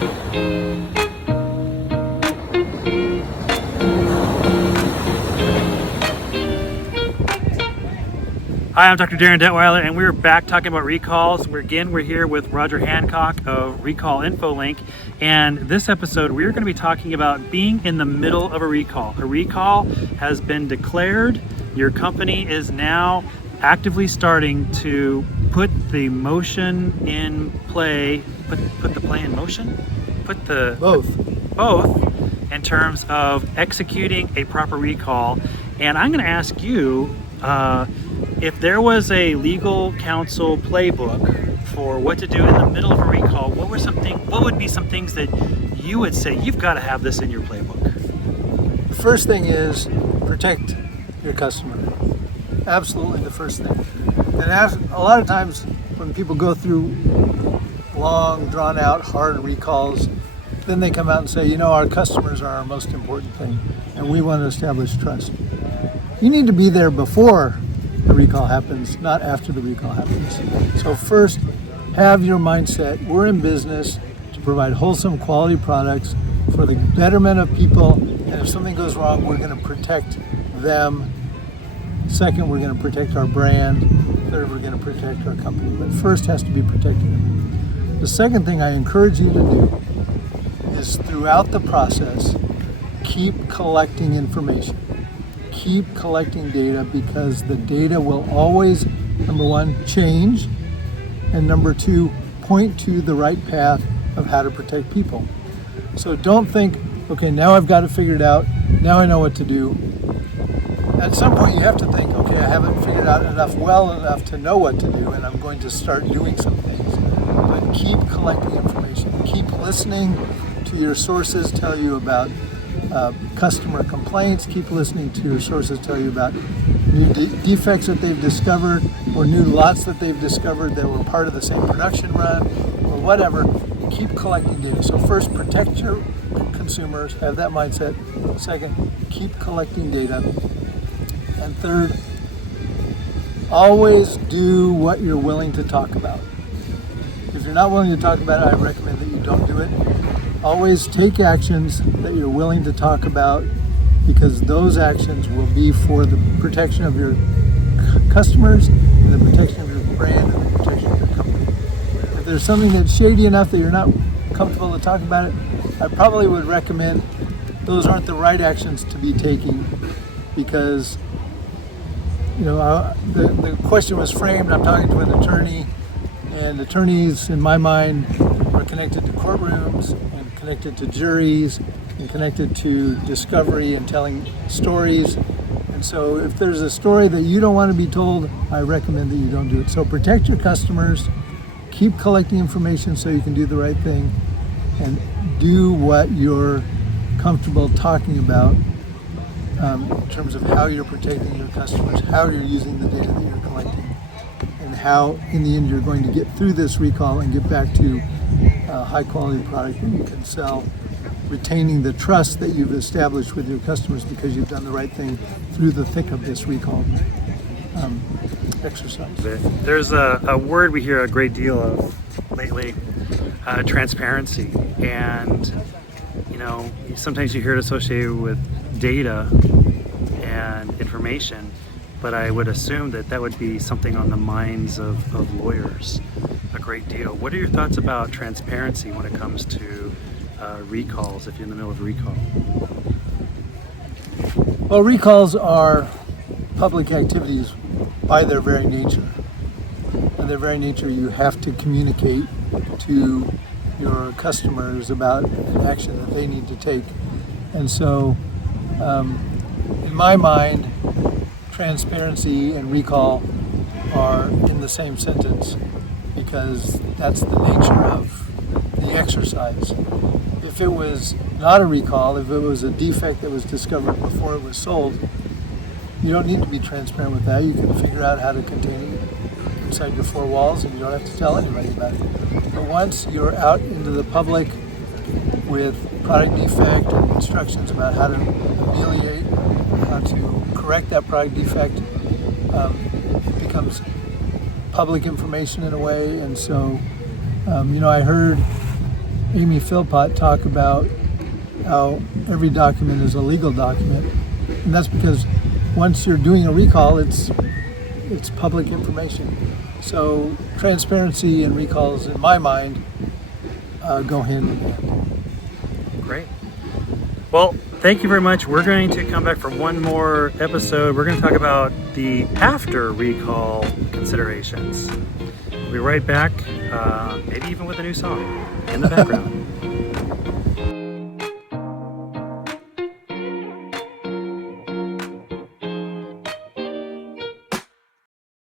Hi, I'm Dr. Darin Detwiler, and we're back talking about recalls. We're here with Roger Hancock of Recall InfoLink, and this episode we're going to be talking about being in the middle of a recall. A recall has been declared. Your company is now actively starting to put the motion in play. Put the play in motion? Both in terms of executing a proper recall. And I'm going to ask you, if there was a legal counsel playbook for what to do in the middle of a recall, what would be some things that you would say you've got to have this in your playbook? The first thing is protect your customer. Absolutely the first thing. And a lot of times when people go through long, drawn out, hard recalls, then they come out and say, our customers are our most important thing, and we want to establish trust. You need to be there before the recall happens, not after the recall happens. So first, have your mindset. We're in business to provide wholesome, quality products for the betterment of people, and if something goes wrong, we're going to protect them. Second, we're going to protect our brand. Third, we're going to protect our company. But first has to be protecting them. The second thing I encourage you to do is throughout the process, keep collecting information. Keep collecting data, because the data will always, number one, change, and number two, point to the right path of how to protect people. So don't think, okay, now I've got it figured out, now I know what to do. At some point you have to think, okay, I haven't figured out well enough to know what to do, and I'm going to start doing some things. But keep collecting information. Keep listening to your sources tell you about customer complaints. Keep listening to your sources tell you about new defects that they've discovered, or new lots that they've discovered that were part of the same production run, or whatever. Keep collecting data. So first, protect your consumers, have that mindset. Second, keep collecting data. And third, always do what you're willing to talk about. If you're not willing to talk about it, I recommend that you don't do it. Always take actions that you're willing to talk about, because those actions will be for the protection of your customers and the protection of your brand and the protection of your company. If there's something that's shady enough that you're not comfortable to talk about it, I probably would recommend those aren't the right actions to be taking, because the question was framed, I'm talking to an attorney, and attorneys, in my mind, are connected to courtrooms and connected to juries and connected to discovery and telling stories. And so if there's a story that you don't want to be told, I recommend that you don't do it. So protect your customers, keep collecting information so you can do the right thing, and do what you're comfortable talking about in terms of how you're protecting your customers, how you're using the data that you're collecting, and how in the end you're going to get through this recall and get back to a high quality product that you can sell, retaining the trust that you've established with your customers because you've done the right thing through the thick of this recall exercise. There's a word we hear a great deal of lately, transparency. And sometimes you hear it associated with data and information, but I would assume that would be something on the minds of lawyers a great deal. What are your thoughts about transparency when it comes to recalls, if you're in the middle of a recall? Well, recalls are public activities by their very nature. By their very nature, you have to communicate to your customers about an action that they need to take. And so, in my mind, transparency and recall are in the same sentence, because that's the nature of the exercise. If it was not a recall, if it was a defect that was discovered before it was sold, you don't need to be transparent with that. You can figure out how to contain it inside your four walls, and you don't have to tell anybody about it. But once you're out into the public with product defect and instructions about how to ameliorate, how to correct that product defect, it becomes public information in a way. And so, I heard Amy Philpott talk about how every document is a legal document, and that's because once you're doing a recall, it's public information. So transparency and recalls, in my mind, go hand in hand. Great. Well, thank you very much. We're going to come back for one more episode. We're going to talk about the after recall considerations. We'll be right back, maybe even with a new song in the background.